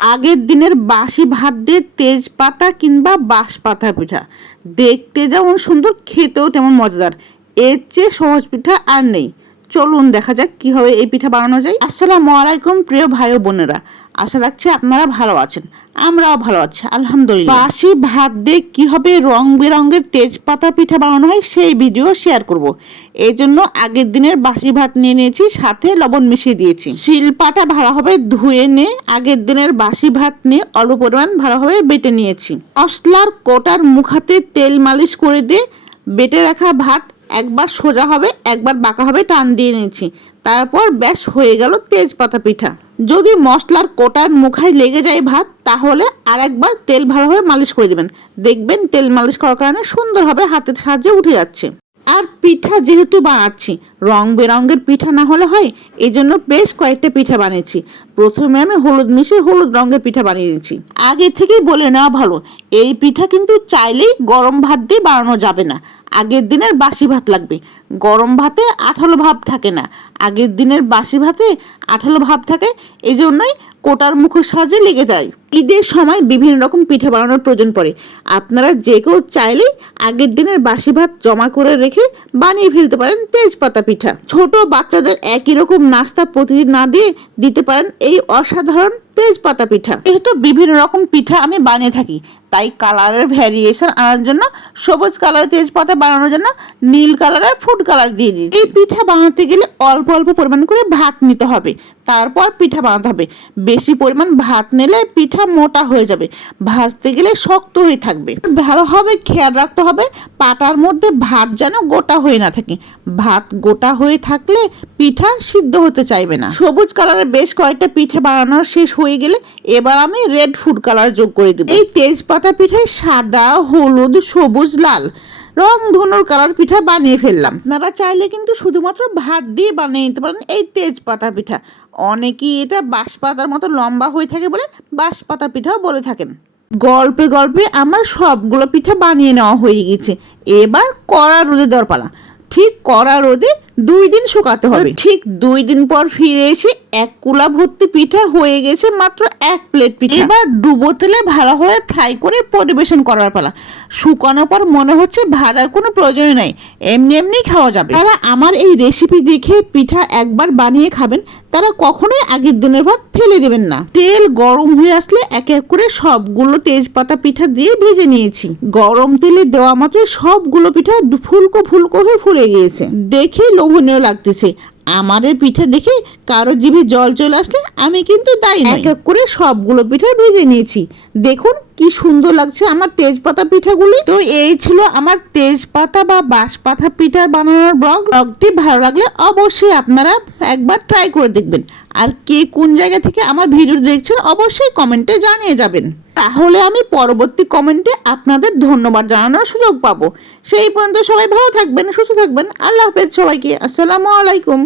আগের দিনের বাসি ভাত দিয়ে তেজপাতা কিংবা বাঁশপাতা পিঠা। দেখতে যেমন সুন্দর, খেতেও তেমন মজাদার। এর চেয়ে সহজ পিঠা আর নেই। চলুন দেখা যাক কীভাবে এই পিঠা বানানো যায়। আসসালামু আলাইকুম প্রিয় ভাই ও বোনেরা। আশা রাখছি আপনারা ভালো আছেন। আমরাও ভালো আছি, আলহামদুলিল্লাহ। বাসি ভাত দিয়ে কীভাবে রং বেরঙের তেজপাতা পিঠা বানানো হয় সেই ভিডিও শেয়ার করব। এই জন্য আগের দিনের বাসি ভাত নিয়ে নিয়েছি, সাথে লবণ মিশিয়ে দিয়েছি। শিলপাটা ভালোভাবে ধুয়ে নিয়ে, আগের দিনের বাসি ভাত নিয়ে অল্প পরিমাণ ভালোভাবে বেটে নিয়েছি। মশলার কোটার মুখাতে তেল মালিশ করে দিয়ে বেটে রাখা ভাত একবার সোজা হবে, একবার বাঁকা হবে, টান দিয়ে নিয়েছি তারপর ব্যাস, হয়ে গেল তেজপাতা পিঠা। যদি মশলার কোটার মুখায় লেগে যায় ভাত, তাহলে আর একবার তেল ভালোভাবে মালিশ করে দেবেন। দেখবেন তেল মালিশ করার কারণে সুন্দরভাবে হাতের সাহায্যে উঠে যাচ্ছে। আর পিঠা যেহেতু বানাচ্ছি, রং বেরঙের পিঠা না হলে হয় এই জন্য বেশ কয়েকটা পিঠা বানিয়েছি। প্রথমে আমি হলুদ মিশিয়ে হলুদ রঙের পিঠা বানিয়ে নিয়েছি আগে থেকেই বলে নেওয়া ভালো, এই পিঠা কিন্তু চাইলেই গরম ভাত দিয়ে বানানো যাবে না। আগের দিনের বাসি ভাত লাগবে। গরম ভাতে আঠালো ভাব থাকে না। আগের দিনের বাসি ভাতে আঠালো ভাব থাকে এই জন্যই কোটার মুখের সাহায্যে লেগে যায়। ঈদের সময় বিভিন্ন রকম পিঠা বানানোর প্রয়োজন পড়ে। আপনারা যে কেউ চাইলেই আগের দিনের বাসি ভাত জমা করে রেখে বানিয়ে ফেলতে পারেন তেজপাতা পিঠা। ছোট বাচ্চাদের একই রকম নাস্তা প্রতিদিন না দিয়ে দিতে পারেন এই অসাধারণ তেজপাতা পিঠা। যেহেতু বিভিন্ন রকম পিঠা আমি বানিয়ে থাকি। তাই কালারের ভ্যারিয়েশন আনার জন্য, সবুজ কালারের তেজপাতা বানানোর জন্য, নীল কালারের ফুড কালার দিয়ে দিই এই পিঠা বানাতে গেলে অল্প অল্প পরিমাণ করে ভাত নিতে হবে। তারপর পিঠা বানাতে হবে। বেশি পরিমাণ ভাত নিলে পিঠা মোটা হয়ে যাবে। ভাজতে গেলে শক্ত হয়ে থাকবে। ভালোভাবে খেয়াল রাখতে হবে, পাটার মধ্যে ভাত যেন গোটা হয়ে না থাকে। ভাত গোটা হয়ে থাকলে পিঠা সিদ্ধ হতে চাইবে না। সবুজ কালারের বেশ কয়েকটা পিঠে বানানো শেষ হয়ে গেলে এবার আমি রেড ফুড কালার যোগ করে দেব। এই তেজপাতা পিঠায় সাদা, হলুদ, সবুজ, লাল রং ধনুর কালার পিঠা বানিয়ে ফেললাম। আপনারা চাইলে কিন্তু শুধুমাত্র ভাত দিয়ে বানিয়ে নিতে পারেন এই তেজপাতা পিঠা। অনেকেই এটা বাঁশপাতার মতো লম্বা হয়ে থাকে বলে বাঁশপাতা পিঠাও বলে থাকেন। গল্পে গল্পে আমার সবগুলো পিঠা বানিয়ে নেওয়া হয়ে গেছে। এবার কড়া রোদে দরপালা। ঠিক কড়া রোদে দুই দিন শুকাতে হবে। ঠিক দুই দিন পর ফিরে এসে এক কুলা ভর্তি পিঠা হয়ে গেছে মাত্র এক প্লেট পিঠা। এবার ডুবো তেলে ভালোভাবে ফ্রাই করে পরিবেশন করার পালা। শুকানোর পর মনে হচ্ছে ভাজার কোনো প্রয়োজন নাই। এমনি এমনি খাওয়া যাবে। তারা আমার এই রেসিপি দেখে পিঠা একবার বানিয়ে খাবেন তারা কখনোই আগের দিনের ভাত ফেলে দেবেন না। তেল গরম হয়ে আসলে এক এক করে সবগুলো তেজপাতা পিঠা দিয়ে ভেজে নিয়েছি। গরম তেলে দেওয়া মাত্র সবগুলো পিঠা ফুলকো ফুলকো হয়ে ফুলে গিয়েছে। দেখে লোভনীয় লাগতেছে। আমার পিঠে দেখে কারও জিভে জল চলে আসলে আমি কিন্তু নই। এক এক করে সবগুলো পিঠা ভেজে নিয়েছি। দেখুন কি সুন্দর লাগছে আমার তেজপাতা পিঠাগুলি। তো এই ছিল আমার তেজপাতা বা বাঁশপাতা পিঠা বানানোর ব্লগ। ব্লগটি ভালো লাগলে অবশ্যই আপনারা একবার ট্রাই করে দেখবেন। আর কে কোন জায়গা থেকে আমার ভিডিও দেখছেন অবশ্যই কমেন্টে জানিয়ে যাবেন। তাহলে আমি পরবর্তী কমেন্টে আপনাদের ধন্যবাদ জানানোর সুযোগ পাবো। সেই পর্যন্ত সবাই ভালো থাকবেন, সুস্থ থাকবেন। আল্লাহ হাফেজ সবাইকে। আসসালামু আলাইকুম।